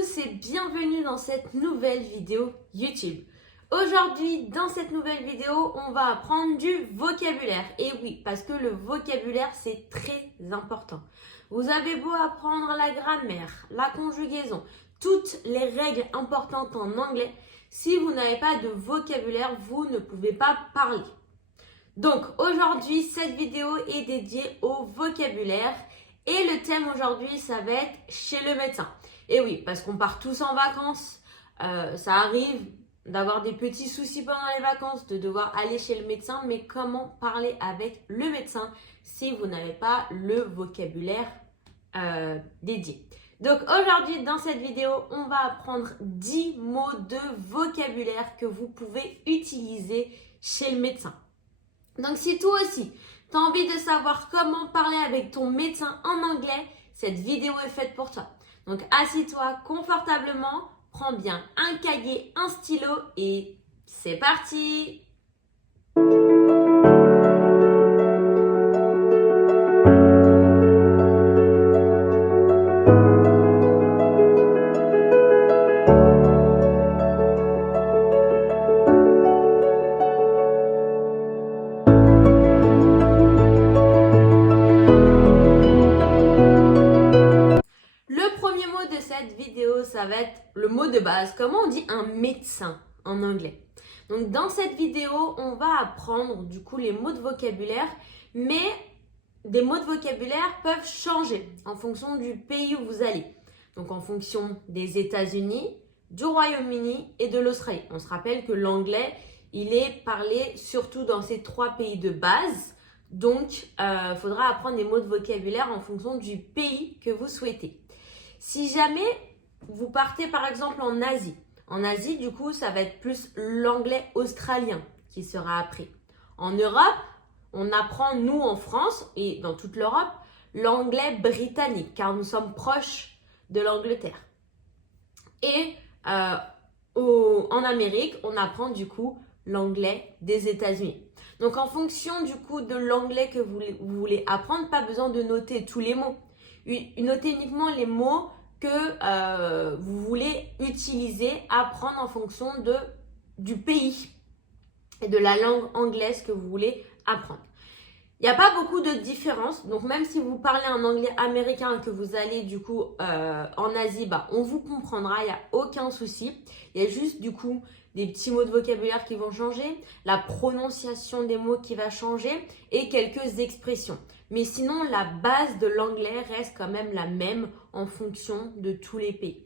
tous et bienvenue dans cette nouvelle vidéo YouTube. Aujourd'hui, dans cette nouvelle vidéo, on va apprendre du vocabulaire. Et oui, parce que le vocabulaire, c'est très important. Vous avez beau apprendre la grammaire, la conjugaison, toutes les règles importantes en anglais, si vous n'avez pas de vocabulaire, vous ne pouvez pas parler. Donc aujourd'hui, cette vidéo est dédiée au vocabulaire et le thème aujourd'hui, ça va être chez le médecin. Et oui, parce qu'on part tous en vacances, ça arrive d'avoir des petits soucis pendant les vacances, de devoir aller chez le médecin, mais comment parler avec le médecin si vous n'avez pas le vocabulaire dédié. Donc aujourd'hui, dans cette vidéo, on va apprendre 10 mots de vocabulaire que vous pouvez utiliser chez le médecin. Donc si toi aussi, tu as envie de savoir comment parler avec ton médecin en anglais, cette vidéo est faite pour toi. Donc assis-toi confortablement, prends bien un cahier, un stylo et c'est parti! Vidéo, ça va être le mot de base. Comment on dit un médecin en anglais? Donc dans cette vidéo, on va apprendre du coup les mots de vocabulaire, mais des mots de vocabulaire peuvent changer en fonction du pays où vous allez. Donc en fonction des États-Unis, du Royaume-Uni et de l'Australie. On se rappelle que l'anglais, il est parlé surtout dans ces trois pays de base. Donc il faudra apprendre des mots de vocabulaire en fonction du pays que vous souhaitez. Si jamais vous partez par exemple en Asie, du coup, ça va être plus l'anglais australien qui sera appris. En Europe, on apprend, nous en France et dans toute l'Europe, l'anglais britannique, car nous sommes proches de l'Angleterre. Et en Amérique, on apprend du coup l'anglais des États-Unis. Donc en fonction du coup de l'anglais que vous voulez apprendre, pas besoin de noter tous les mots. Notez uniquement les mots que vous voulez utiliser, apprendre en fonction du pays et de la langue anglaise que vous voulez apprendre. Il n'y a pas beaucoup de différence, donc même si vous parlez un anglais américain et que vous allez du coup en Asie, on vous comprendra, il n'y a aucun souci. Il y a juste du coup des petits mots de vocabulaire qui vont changer, la prononciation des mots qui va changer et quelques expressions. Mais sinon, la base de l'anglais reste quand même la même en fonction de tous les pays.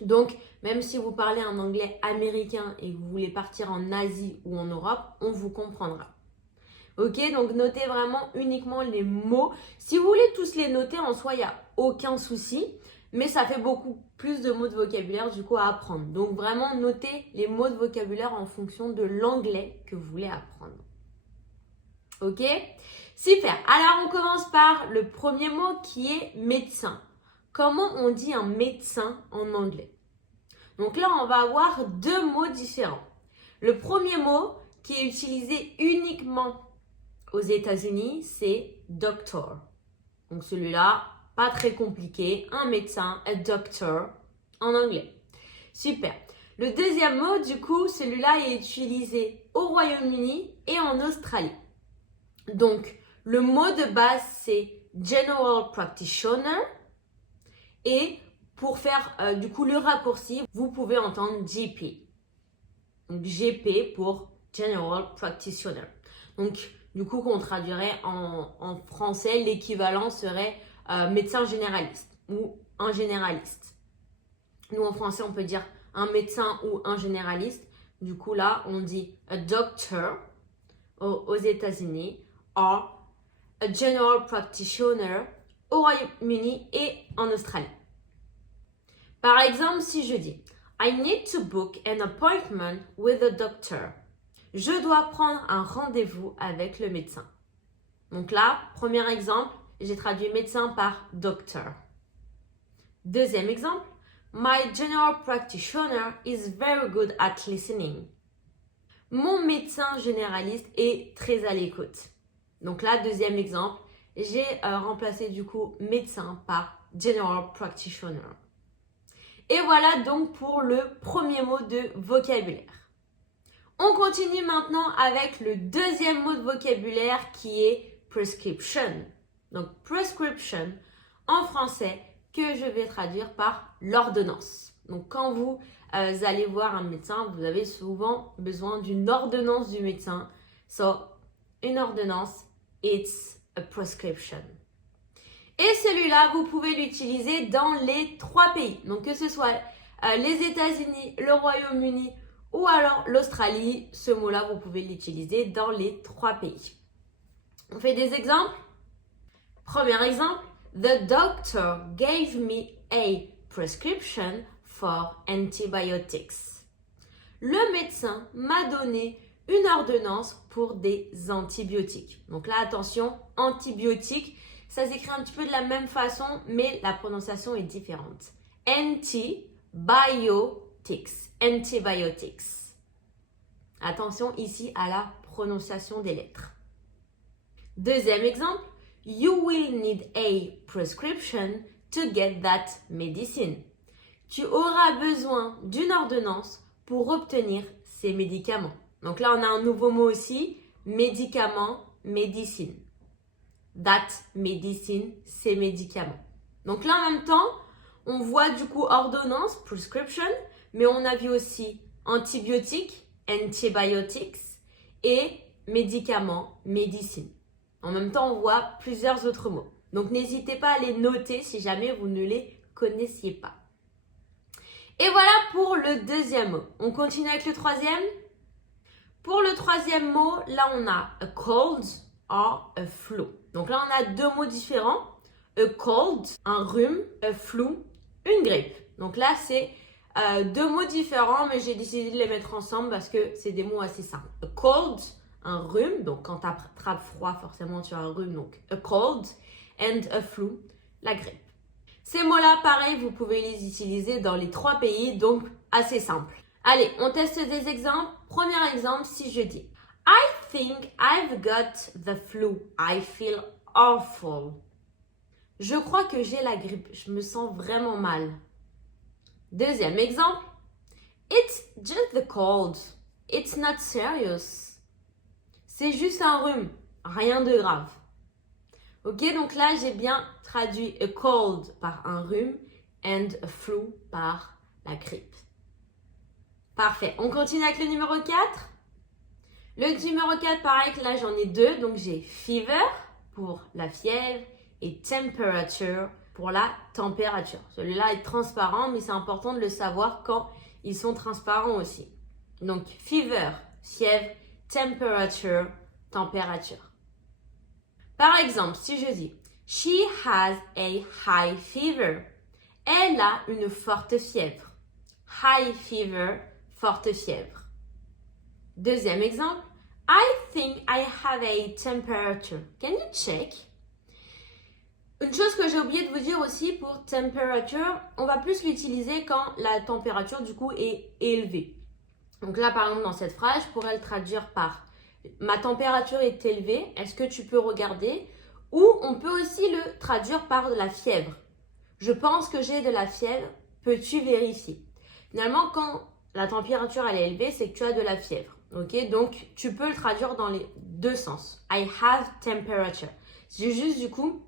Donc, même si vous parlez un anglais américain et que vous voulez partir en Asie ou en Europe, on vous comprendra. Ok, donc notez vraiment uniquement les mots. Si vous voulez tous les noter, en soi, il n'y a aucun souci. Mais ça fait beaucoup plus de mots de vocabulaire du coup à apprendre. Donc vraiment, notez les mots de vocabulaire en fonction de l'anglais que vous voulez apprendre. Ok? Super. Alors, on commence par le premier mot qui est médecin. Comment on dit un médecin en anglais? Donc là, on va avoir deux mots différents. Le premier mot qui est utilisé uniquement aux États-Unis, c'est doctor. Donc celui-là, pas très compliqué. Un médecin, a doctor en anglais. Super. Le deuxième mot, du coup, celui-là est utilisé au Royaume-Uni et en Australie. Donc, le mot de base, c'est General Practitioner. Et pour faire du coup le raccourci, vous pouvez entendre GP. Donc, GP pour General Practitioner. Donc, du coup, qu'on traduirait en français, l'équivalent serait médecin généraliste ou un généraliste. Nous, en français, on peut dire un médecin ou un généraliste. Du coup, là, on dit a doctor aux États-Unis or a general practitioner au Royaume-Uni et en Australie. Par exemple, si je dis I need to book an appointment with a doctor. Je dois prendre un rendez-vous avec le médecin. Donc là, premier exemple, j'ai traduit médecin par doctor. Deuxième exemple, My general practitioner is very good at listening. Mon médecin généraliste est très à l'écoute. Donc là, deuxième exemple, j'ai remplacé du coup médecin par general practitioner. Et voilà donc pour le premier mot de vocabulaire. On continue maintenant avec le deuxième mot de vocabulaire qui est prescription. Donc prescription en français que je vais traduire par l'ordonnance. Donc quand vous allez voir un médecin, vous avez souvent besoin d'une ordonnance du médecin. So, une ordonnance, it's a prescription. Et celui-là, vous pouvez l'utiliser dans les 3 pays. Donc que ce soit les États-Unis, le Royaume-Uni ou alors l'Australie, ce mot-là, vous pouvez l'utiliser dans les 3 pays. On fait des exemples. Premier exemple, the doctor gave me a prescription for antibiotics. Le médecin m'a donné une ordonnance pour des antibiotiques. Donc là, attention, antibiotiques, ça s'écrit un petit peu de la même façon, mais la prononciation est différente. Antibiotics. Antibiotics. Attention ici à la prononciation des lettres. Deuxième exemple. You will need a prescription to get that medicine. Tu auras besoin d'une ordonnance pour obtenir ces médicaments. Donc là, on a un nouveau mot aussi, médicament, médecine. That medicine, ces médicaments. Donc là, en même temps, on voit du coup ordonnance, prescription, mais on a vu aussi antibiotiques, antibiotics, et médicaments, médecine. En même temps, on voit plusieurs autres mots. Donc, n'hésitez pas à les noter si jamais vous ne les connaissiez pas. Et voilà pour le deuxième mot. On continue avec le troisième. Pour le troisième mot, là, on a a cold or a flu. Donc là, on a 2 mots différents. A cold, un rhume, a flu, une grippe. Donc là, c'est 2 mots différents, mais j'ai décidé de les mettre ensemble parce que c'est des mots assez simples. A cold, un rhume, donc quand tu attrapes froid, forcément tu as un rhume, donc a cold, and a flu, la grippe. Ces mots-là, pareil, vous pouvez les utiliser dans les 3 pays, donc assez simple. Allez, on teste des exemples. Premier exemple, si je dis I think I've got the flu. I feel awful. Je crois que j'ai la grippe. Je me sens vraiment mal. Deuxième exemple. It's just the cold. It's not serious. C'est juste un rhume, rien de grave. Ok, donc là, j'ai bien traduit a cold par un rhume and a flu par la grippe. Parfait, on continue avec le numéro 4. Le numéro 4, pareil, là, j'en ai 2. Donc, j'ai fever pour la fièvre et temperature pour la température. Celui-là est transparent, mais c'est important de le savoir quand ils sont transparents aussi. Donc, fever, fièvre, temperature, température. Par exemple, si je dis She has a high fever. Elle a une forte fièvre. High fever, forte fièvre. Deuxième exemple. I think I have a temperature. Can you check? Une chose que j'ai oublié de vous dire aussi pour temperature, on va plus l'utiliser quand la température du coup est élevée. Donc là, par exemple, dans cette phrase, je pourrais le traduire par ma température est élevée, est-ce que tu peux regarder? Ou on peut aussi le traduire par de la fièvre. Je pense que j'ai de la fièvre, peux-tu vérifier? Finalement, quand la température elle est élevée, c'est que tu as de la fièvre. Ok, donc tu peux le traduire dans les 2 sens. I have temperature. C'est juste du coup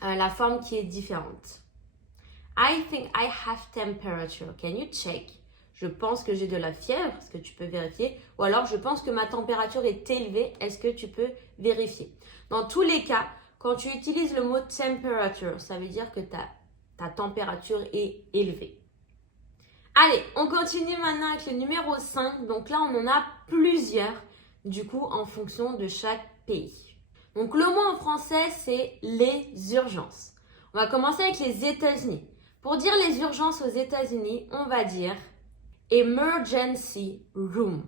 la forme qui est différente. I think I have temperature. Can you check? Je pense que j'ai de la fièvre. Est-ce que tu peux vérifier? Ou alors, je pense que ma température est élevée. Est-ce que tu peux vérifier? Dans tous les cas, quand tu utilises le mot temperature, ça veut dire que ta température est élevée. Allez, on continue maintenant avec le numéro 5. Donc là, on en a plusieurs, du coup, en fonction de chaque pays. Donc le mot en français, c'est les urgences. On va commencer avec les États-Unis. Pour dire les urgences aux États-Unis, on va dire emergency room.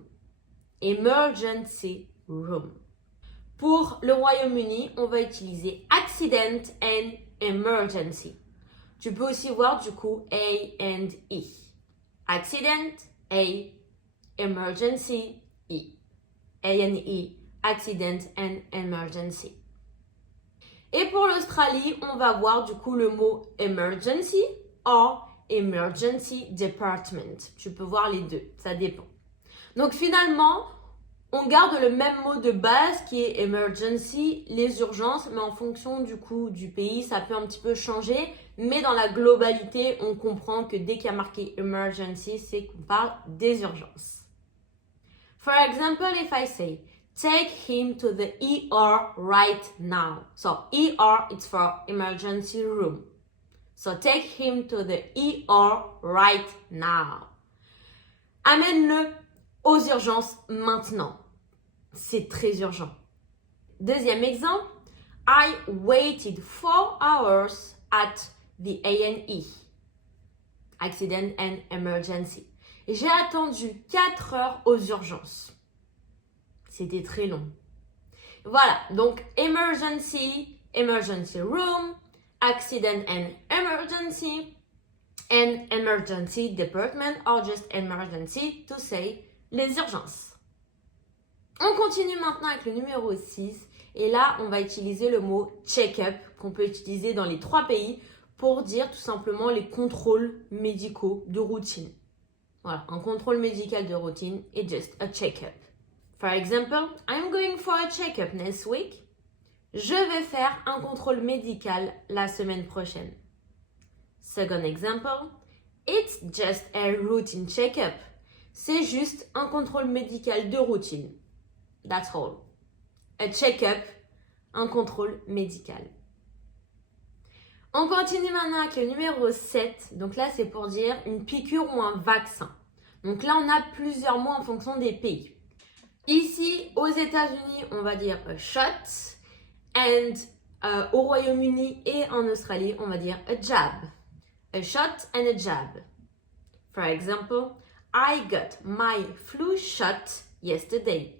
Emergency room. Pour le Royaume-Uni, on va utiliser accident and emergency. Tu peux aussi voir du coup A and E. Accident, A, emergency, E. A and E, accident and emergency. Et pour l'Australie, on va voir du coup le mot emergency or emergency department. Tu peux voir les deux, ça dépend. Donc finalement, on garde le même mot de base qui est emergency, les urgences, mais en fonction du coup du pays, ça peut un petit peu changer. Mais dans la globalité, on comprend que dès qu'il y a marqué emergency, c'est qu'on parle des urgences. For example, if I say, take him to the ER right now. So ER, it's for emergency room. So take him to the ER right now. Amène-le aux urgences maintenant. C'est très urgent. Deuxième exemple, I waited 4 hours at the A&E. Accident and emergency. J'ai attendu 4 heures aux urgences. C'était très long. Voilà, donc emergency, emergency room, accident and emergency department or just emergency to say les urgences. On continue maintenant avec le numéro 6 et là on va utiliser le mot check-up qu'on peut utiliser dans les 3 pays pour dire tout simplement les contrôles médicaux de routine. Voilà, un contrôle médical de routine et just a check-up. For example, I'm going for a check-up next week. Je vais faire un contrôle médical la semaine prochaine. Second example, it's just a routine check-up. C'est juste un contrôle médical de routine. That's all. A check-up, un contrôle médical. On continue maintenant avec le numéro 7. Donc là, c'est pour dire une piqûre ou un vaccin. Donc là, on a plusieurs mots en fonction des pays. Ici, aux États-Unis, on va dire a shot. And au Royaume-Uni et en Australie, on va dire a jab. A shot and a jab. For example, I got my flu shot yesterday.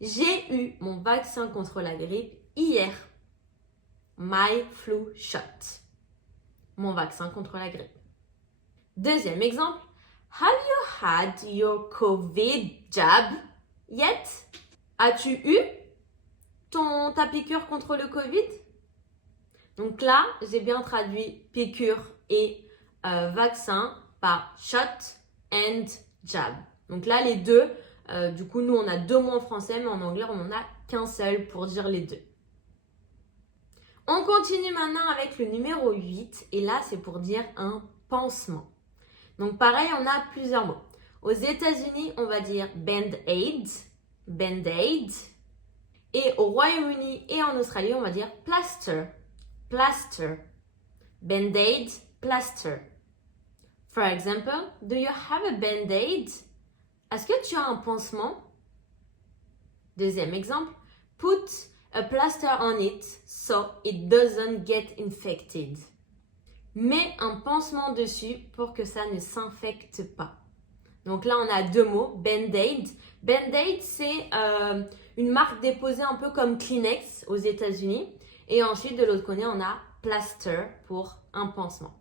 J'ai eu mon vaccin contre la grippe hier. My flu shot. Mon vaccin contre la grippe. Deuxième exemple. Have you had your COVID jab yet? As-tu eu ta piqûre contre le Covid? Donc là, j'ai bien traduit piqûre et vaccin par shot and jab. Donc là, les deux, du coup, nous, on a 2 mots en français, mais en anglais, on n'en a qu'un seul pour dire les deux. On continue maintenant avec le numéro 8 et là, c'est pour dire un pansement. Donc pareil, on a plusieurs mots. Aux États-Unis, on va dire band-aid, band-aid. Et au Royaume-Uni et en Australie, on va dire plaster, plaster. Band-aid, plaster. For example, do you have a band-aid? Est-ce que tu as un pansement? Deuxième exemple, put a plaster on it so it doesn't get infected. Mets un pansement dessus pour que ça ne s'infecte pas. Donc là, on a 2 mots, Band-Aid. Band-Aid, c'est une marque déposée un peu comme Kleenex aux États-Unis. Et ensuite, de l'autre côté, on a Plaster pour un pansement.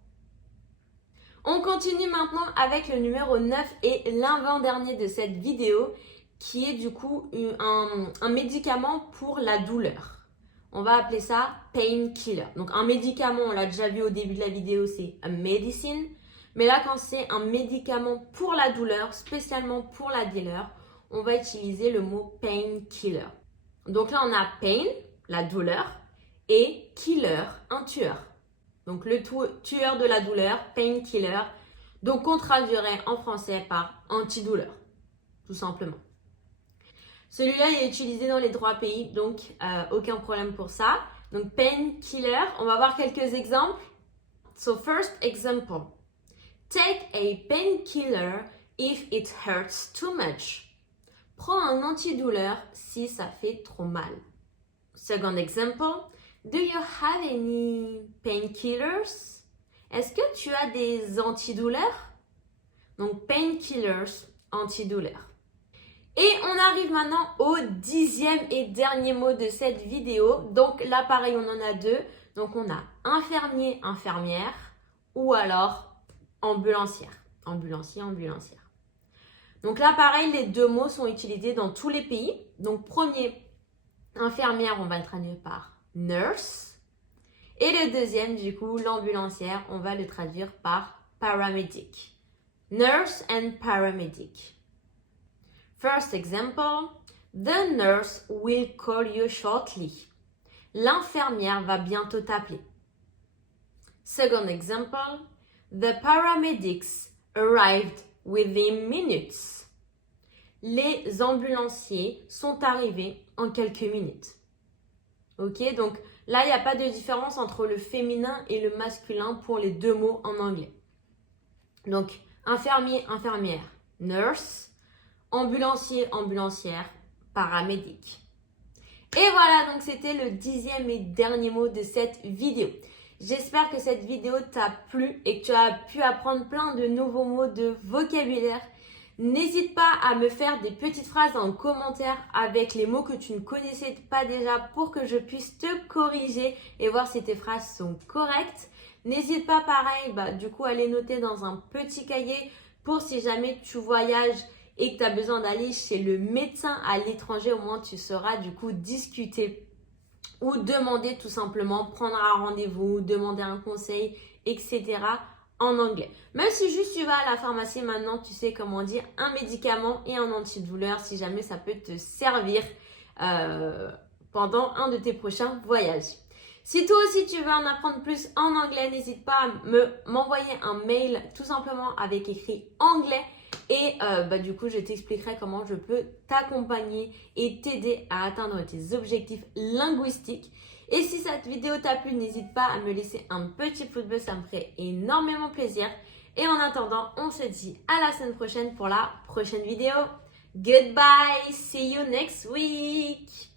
On continue maintenant avec le numéro 9 et l'avant-dernier de cette vidéo qui est du coup un médicament pour la douleur. On va appeler ça painkiller. Donc un médicament, on l'a déjà vu au début de la vidéo, c'est a medicine. Mais là, quand c'est un médicament pour la douleur, spécialement pour la douleur, on va utiliser le mot painkiller. Donc là, on a pain, la douleur, et killer, un tueur. Donc le tueur de la douleur, painkiller. Donc on traduirait en français par antidouleur, tout simplement. Celui-là, il est utilisé dans les 3 pays, donc aucun problème pour ça. Donc painkiller, on va voir quelques exemples. So first example. Take a painkiller if it hurts too much. Prends un antidouleur si ça fait trop mal. Second example. Do you have any painkillers? Est-ce que tu as des antidouleurs? Donc painkillers, antidouleurs. Et on arrive maintenant au 10e et dernier mot de cette vidéo. Donc là, pareil, on en a 2. Donc on a infirmier, infirmière ou alors ambulancière. Ambulancier, ambulancière. Donc là, pareil, les 2 mots sont utilisés dans tous les pays. Donc premier, infirmière, on va le traduire par nurse. Et le deuxième, du coup, l'ambulancière, on va le traduire par paramedic. Nurse and paramedic. First example, the nurse will call you shortly. L'infirmière va bientôt t'appeler. Second example, the paramedics arrived within minutes. Les ambulanciers sont arrivés en quelques minutes. Ok, donc là, il n'y a pas de différence entre le féminin et le masculin pour les deux mots en anglais. Donc, infirmier, infirmière, nurse, ambulancier, ambulancière, paramédic. Et voilà, donc c'était le 10e et dernier mot de cette vidéo. J'espère que cette vidéo t'a plu et que tu as pu apprendre plein de nouveaux mots de vocabulaire. N'hésite pas à me faire des petites phrases en commentaire avec les mots que tu ne connaissais pas déjà pour que je puisse te corriger et voir si tes phrases sont correctes. N'hésite pas pareil, du coup, à les noter dans un petit cahier pour si jamais tu voyages et que tu as besoin d'aller chez le médecin à l'étranger, au moins tu sauras du coup discuter ou demander tout simplement, prendre un rendez-vous, demander un conseil, etc. en anglais. Même si juste tu vas à la pharmacie maintenant, tu sais comment dire un médicament et un antidouleur si jamais ça peut te servir pendant un de tes prochains voyages. Si toi aussi tu veux en apprendre plus en anglais, n'hésite pas à m'envoyer un mail tout simplement avec écrit anglais et du coup je t'expliquerai comment je peux t'accompagner et t'aider à atteindre tes objectifs linguistiques. Et si cette vidéo t'a plu, n'hésite pas à me laisser un petit pouce bleu, ça me ferait énormément plaisir. Et en attendant, on se dit à la semaine prochaine pour la prochaine vidéo. Goodbye, see you next week.